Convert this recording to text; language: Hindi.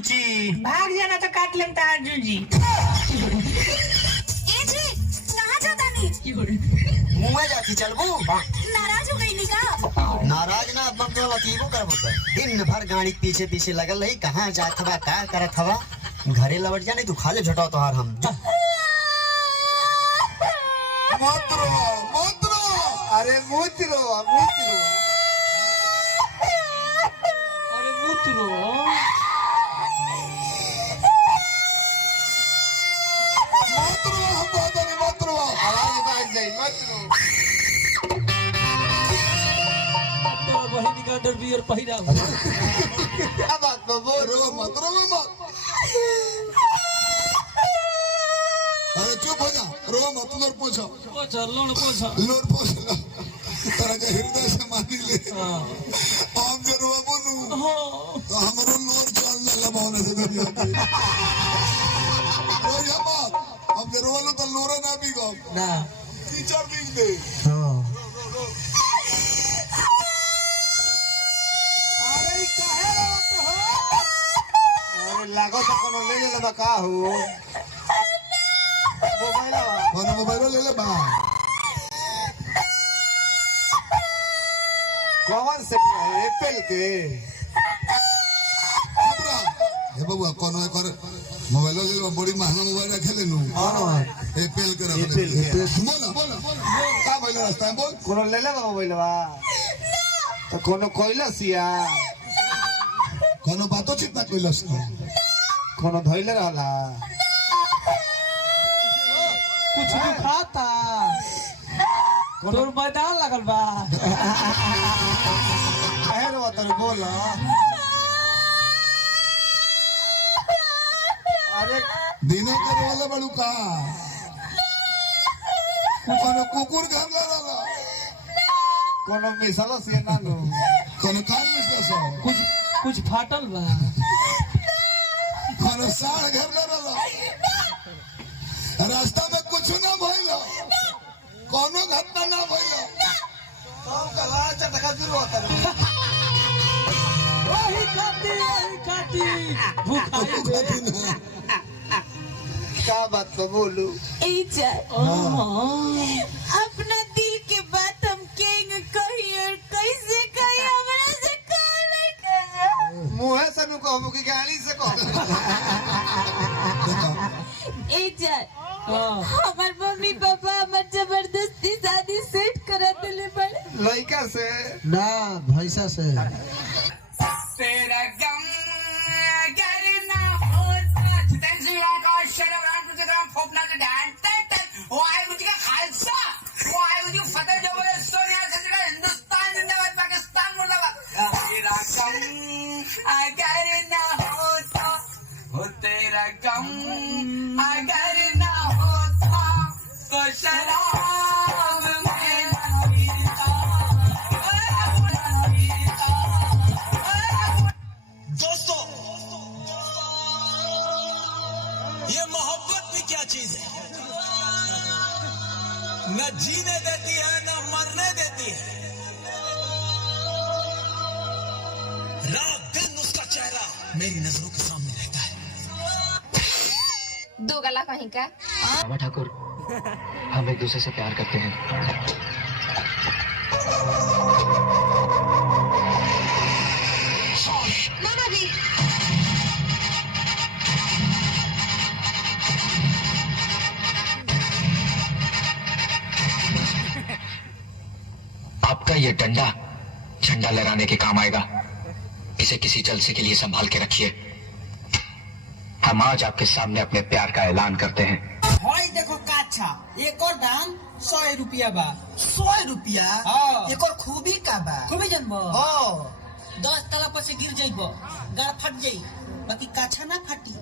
बुची। भाग जाना तो काट लें ताजू जी। ए जी कहाँ जाता नहीं? मुँह जाती चलबू। नाराज हो गई निका? नाराज ना अब तो लतीबो करबो। दिन भर गाड़ी पीछे पीछे लगल रही, कहाँ जात हवा का करत हवा। घरे लौट जाने तू खाले झटाओ तोहार हम। अरे मूत्रो बहनी का अंडरवियर पहिरा। क्या बात रो मत। अरे चुप हो जा, रो मत। लोर पोछो लोर पोछो तेरा के हृदय से मानी ले। हम जे रो बोलू तो हमरो लोर चल लबावने से दुनिया के रो या बात। हम जे रोलो तो लोरे ना भी गो ना 3-4 दिन दे। अरे काहे रोत हो? अरे लागो तो कोनो ले ले का हो मोबाइल ले ले बा। कौन से एप्पल के ए बबुआ कोनो एकर मोबाइल ले ले बड़ी महंगा मोबाइल रखे ले नु। एप्पल के रखे बोला का बोल रास्ता में बोल। कोनो ले ले मोबाइल बा तो कोनो कोइलस या कोनो बातो चिंता कोइलस न कोनो धइले रहला कुछ दुखाता तोर मैदान लगल बा। काहे रो तर बोल। अरे दिने के रोले बड़ू का कोनो कुकुर घर ले रहला कोनो मिसाला से ना लो कोनो कान मिसला से कुछ फाटल बा। कोनो साड़ घर ले रहला रास्ता में कुछ ना भइलो कोनो घटना ना भइलो सब कला चटका शुरू होता वही खाती भूखा क्या बात तो बोलू। अपना दिल के बात हम कहेंगे कही और कैसे कही हमरा से कह मुंह से नु कहबो कि गाली से कह। हमार मम्मी पापा हमार जबरदस्ती शादी सेट करा दिले बड़े लड़का से ना भैंसा से। तेरा गम अगर ना होता तेंजुला का शर्म राम ग्राम फोपना के डांट वो आए मुझे का खालसा वो आए मुझे फतेह जबरदस्त सोनिया से हिंदुस्तान जिंदाबाद पाकिस्तान मुर्दाबाद। तेरा गम अगर ना होता हो तेरा गम अगर ना होता तो शराब में ना पीता। दोस्तों ये मोहब्बत भी क्या चीज है, न जीने देती है न मरने देती है। रात दिन उसका चेहरा मेरी नजरों के सामने रहता है। दो गला कहीं का मामा ठाकुर, हम एक दूसरे से प्यार करते हैं। मामा भी आपका ये डंडा झंडा लहराने के काम आएगा। इसे किसी जलसे के लिए संभाल के रखिए। हम आज आपके सामने अपने प्यार का ऐलान करते हैं। भाई देखो काछा एक और दाम 100 रुपया बा। 100 रुपया एक और खूबी का बा। खूबे जन्म हाँ 10 तला पर से गिर जाइबो, गाड़ फट जाई, बाकी काछा ना फटी।